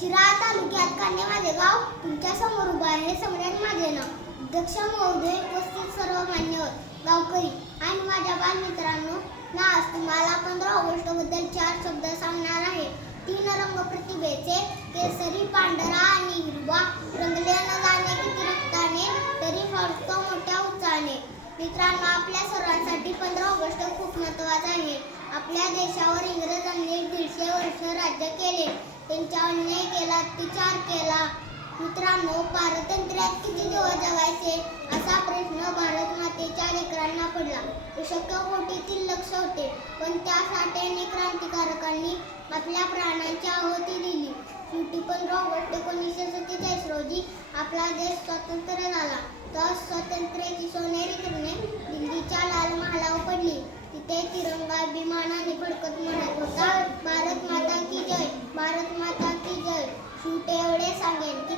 शिराळा तालुक्यात कांदे माझे गाव तुमच्या समोर उभा आहे. सम्राट माझे नाव. अध्यक्ष महोदय, उपस्थित सर्व मान्यवर गावकरी आणि माझ्या बालमित्रांनो, आज तुम्हाला 15 ऑगस्ट बद्दल 4 शब्द सांगणार आहे. 3 रंग प्रतिभेचे, केसरी, पांढरा आणि हिरवा, रंगले न जाणे किती रक्ताने, तरी फळतो मोठ्या उत्साहाने. मित्रांनो, आपल्या सर्वांसाठी 15 ऑगस्ट खूप महत्त्वाचा आहे. आपल्या देशावर इंग्रजांनी 150 वर्ष राज्य केले. त्यांचा अन्याय केला, अत्याचार केला. मित्रांनो, पारतंत्र्यात किती दिवस जगायचे असा प्रश्न भारत मातेच्या लेकरांना पडला. शक्य कोटीतील लक्ष होते, पण त्यासाठी अनेक क्रांतिकारकांनी आपल्या प्राणांची आहुती दिली. शेवटी 15 ऑगस्ट 1947 रोजी आपला देश स्वतंत्र झाला. तर स्वातंत्र्याची सोनेरी किरणे दिल्लीच्या लाल महालावर पडली. तिथे तिरंगा अभिमानाने फडकत म्हणत होता, भारत माता की जय, भारत माता की जय. शेवटी एवढे सांगेन की